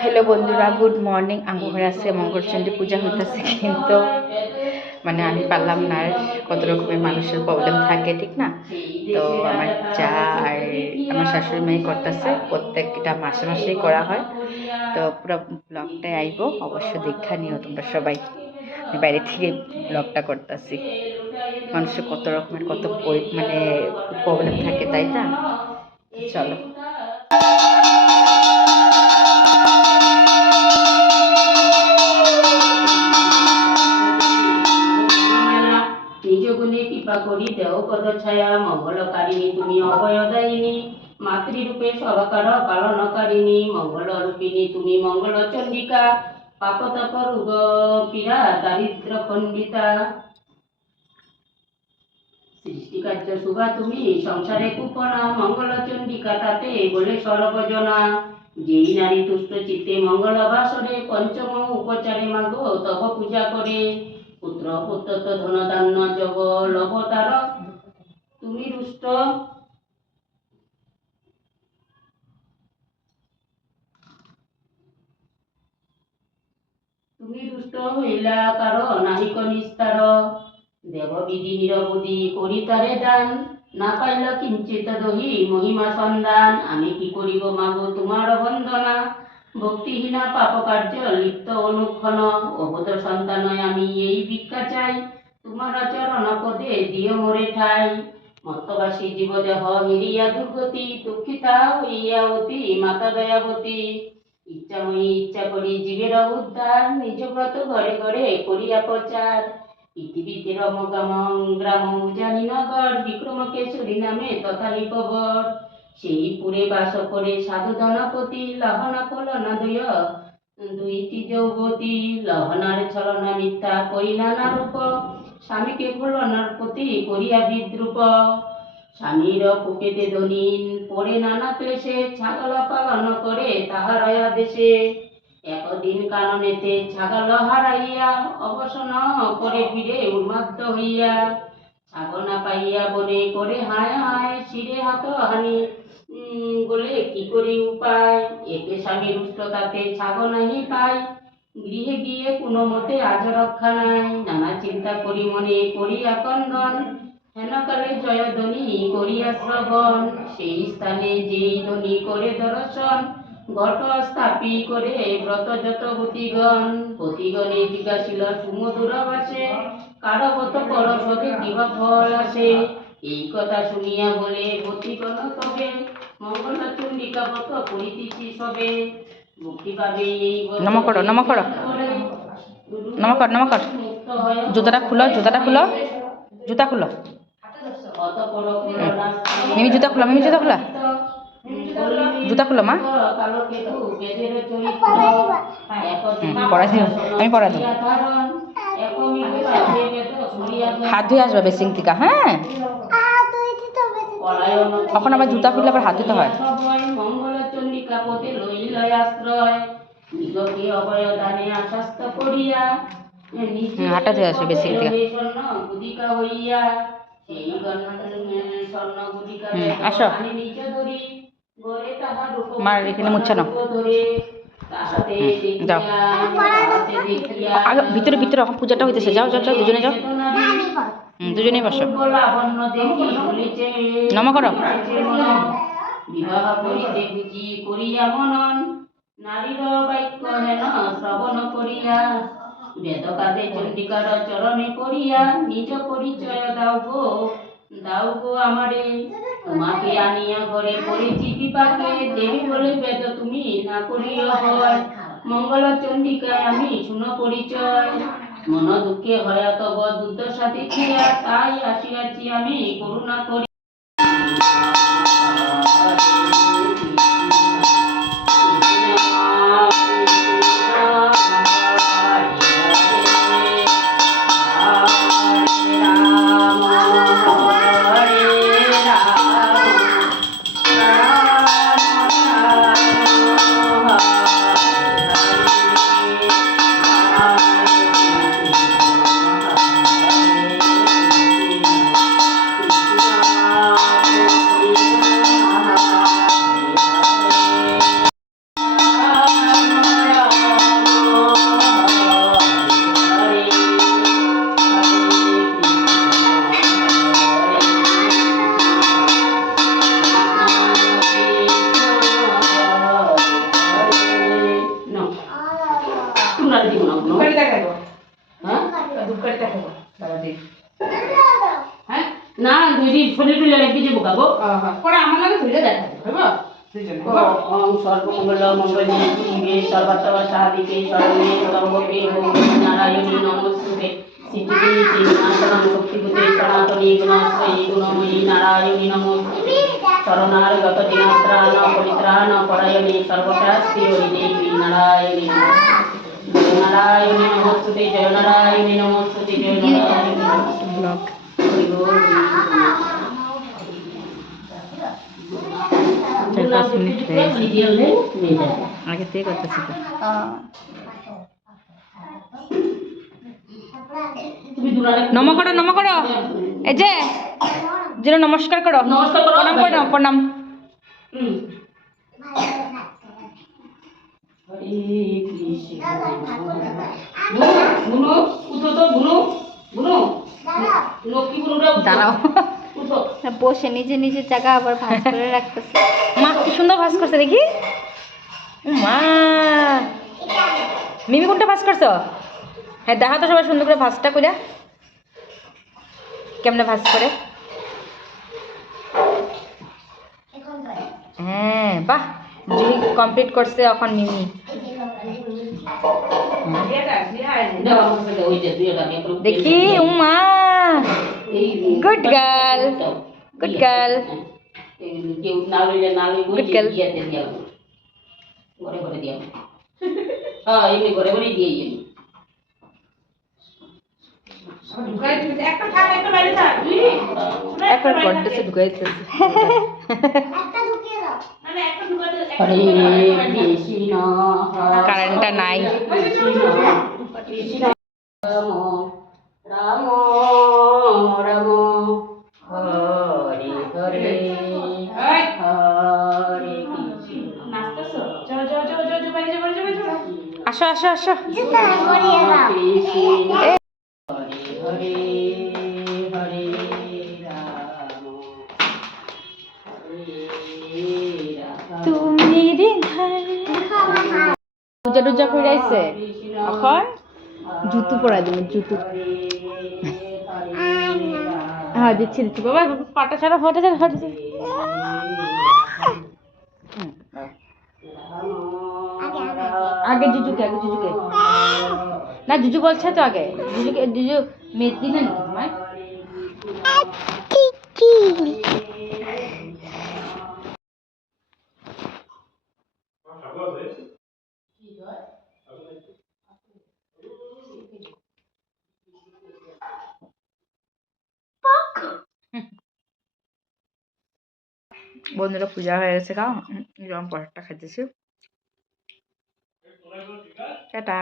Hello বন্ধুরা, good morning. আঙ্গু ঘরে আছে মঙ্গলচণ্ডী পূজা হইতেছে, কিন্তু মানে আমি পারলাম না। আর কত রকমের মানুষের প্রবলেম থাকে, ঠিক না? তো আমার যা আর আমার শাশুড়ি মেয়ে করতেছে, প্রত্যেকটা মাসে মাসেই করা হয়। তো পুরো ব্লগটাই আইব, অবশ্য দেখা নিও তোমরা সবাই। আমি বাইরে থেকে ব্লগটা করতেছি। মানুষের কত রকমের কত মানে প্রবলেম থাকে, তাই না? চলো। নিজ গুণে কৃপা করি দেও পদ ছায়া মঙ্গলকারিণী তুমি অভয়দায়িনী মাতৃরূপে সবাকার পালনকারিণী মঙ্গল রূপিণী তুমি মঙ্গল চণ্ডিকা পাপতাপ রোগ পীড়া দারিদ্র খণ্ডিতা সৃষ্টিকার্য শুভা তুমি সংসারে কুপনা মঙ্গল চণ্ডিকা তাতে বলে সর্বজনা যেই নারী তুষ্ট চিত্তে মঙ্গল বাসরে পঞ্চম উপচারে মাগো তব পূজা করে পুত্র পুত্র ধন ধান্য জগ লভতার তুমি রুষ্ট হইলা কার নাহিক নিস্তার দেব বিধি নিরবধি করি তারে দান না পাইল কিঞ্চিত দহি মহিমা সন্ধান আমি কি করিব মাগো তোমার বন্দনা ভক্তিহীনা পাপ কার্য লিপ্ত অনুক্ষণ অভদ্র সন্তান আমি এই ভিক্ষা চাই তোমার চরণ পদে দিও মোরে ঠাই মত্তবাসী জীবদেহ হিরিয়া দুর্গতি দুঃখিতা হইয়া অতি মাতা দয়াবতী ইচ্ছাময়ী ইচ্ছা করি জীবের উদ্ধার নিজ ব্রত ঘরে ঘরে করিয়া প্রচার পৃথিবীতে রমগম গ্রাম জানি নগর বিক্রম কেশরী নামে তথা নিপবর সেই পুরে বাস করে সাধু ধনপতি লহনা কলনা দুইটি যৌবতী লহনার ছলনা মিথ্যা করি নানা রূপ স্বামীকে কলনার প্রতি করিয়া বিদ্রুপ স্বামীর কুপেতে দনিন পড়ে নানা ক্লেশে ছাগল পালন করে তাহার দেশে একদিন কাননেতে ছাগল হারাইয়া অবসন করে ফিরে উন্মত্ত হইয়া ছাগনা পাইয়া বনে করে হায় হায় শিরে হাত হানি বলে কি করি উপায় এতে স্বামী রুষ্ট তাতে ছাগল নাহি পাই গৃহে গিয়ে কোনো মতে আজ রক্ষা নাই নানা চিন্তা করি মনে করিয়া কন্দন হেনকালে জয়ধ্বনি করিয়া শ্রবণ সেই স্থানে যেই ধ্বনি করে দর্শন ঘট স্থাপি করে ব্রত যত পতিগণে জিজ্ঞাসিল সুমধুর বাসে কারবত পর সবে দিবা ফল আসে এই কথা শুনিয়া বলে পতিগণ তবে মঙ্গল চণ্ডিকা ব্রত করিতেছি সবে মুক্তি পাবে এই নমঃ করো জুতাটা খুলো জুতা খুলো মিমি জুতা খুলো মা। পড়াই দিও, আমি পড়া দিই। হাত ধুয়ে আসবে বেসিং থেকে, হ্যাঁ? এখন আবার জুতা খুললে আবার হাত ধুতে হয়। মঙ্গল চণ্ডিকা পথে লইল আশ্রয় নিজকে অবয়দানে আশ্বস্ত করিয়া হাঁটা ধুয়ে আসবে বেসিং থেকে। আসো মার এখানে মুচ্ছা নাও। যাও আগে ভিতরে এখন পূজাটা হইতেছে। যাও দুজনে যাও। দুজনেই বসো। নমঃ করো। বিবাহ করিতে বুঝি করিয়া মনন নারীর বাক্য হেন শ্রবণ করিয়া বেদকাতে চণ্ডিকার চরণে পড়িয়া নিজ পরিচয় দাও গো আমারে তোমাকে আনিয়া ঘরে পড়েছি বিপাকে দেবী বলে বেদ তুমি না করিও হয় মঙ্গল চণ্ডিকায় আমি শুনো পরিচয় মন দুঃখে হয় তব দুর্দশা দেখিয়া তাই আসিয়াছি আমি করুণা করি ধরি শরীর টুলে লাগবে যে বোকাবো পরে আমার লাগে ধরে দেখা হবে দুইজন ওম সর্বমঙ্গল মঙ্গলে শিবে সর্বতর সাধিকে শরণে ত্রম্বকে গৌরী নারায়ণী নমস্তুতে সিদ্ধিদে সিংহাসনং শক্তিভূতে সনাতনী গুণশ্রয়ী গুণময়ী নারায়ণী নমস্তুতে শরণাগত দিনত্রাণ পরিত্রাণ পরায়ণী সর্বশাস্ত্রী দেবী নারায়ণী জয় নারায়ণী নমস্তুতে জয় নারায়ণী নমস্তুতে জয় নারায়ণী নমস্তুতে ব্লগ হরি বল। 4-5 মিনিট হয়ে গেছে দিয়ে হলে নিয়ে যাবে আগে থেকে করতেছি তো তুমি দুলারে নম করো এই যে যেন নমস্কার করো নমস্কার করো। প্রণাম করো প্রণাম হুম হরে কৃষ্ণ বুনু উঠো তো বুনু বুনু লক্ষ্মী বুনুরা দাঁড়াও উঠো বসে নিজে নিজে জায়গা আবার ভাঁজ করে রাখতেছে মা কি সুন্দর ভাস করছে দেখি ও মা মিমি কোনটা ভাস করছো হ্যাঁ দেখা তো সবাই সুন্দর করে ভাসটা করে কেমনে ভাস করে হ্যাঁ বাহ জুই কমপ্লিট করছে এখন মিমি দাও আমার সাথে ওই যে দুইটা আমি দেখি ও মা গুড গার্ল গুড গার্ল কেউ না লইলে না লইব Good girl. দিয়াতে দিও ঘরে ঘরে দিও হ্যাঁ এমনি ঘরে ঘরে দিয়ে যাই একটা থাক একটা বাইরে থাক এখন কন্টেস্টে ঢুকাইতেছে মানে একটা ঢুকাতে হরে কৃষ্ণ কারেন্টটা নাই কৃষ্ণ রাম রাম হরে হরে হরে কৃষ্ণ নাচতেছো যাও যাও যাও যাও যাও বাইরে যাও বাইরে যাও বাইরে যাও আসো আসো আসো কৃষ্ণ হরে হরে রাম হরে রাম তুমি পূজা টুজা করে আইছে এখন জুতো পরা দেবো জুতো হ্যাঁ দিচ্ছি দিচ্ছি বাবা পাটা ছাড়া হটে ছাড়া হটে ছাড়া আগে জুজুকে না জুজু বলছে তো আগে জুজু মেহেদি না নাকি তোমার বন্ধুরা পূজা হয়ে গেছে গা গরম পরোটা খাইতেছি টাটা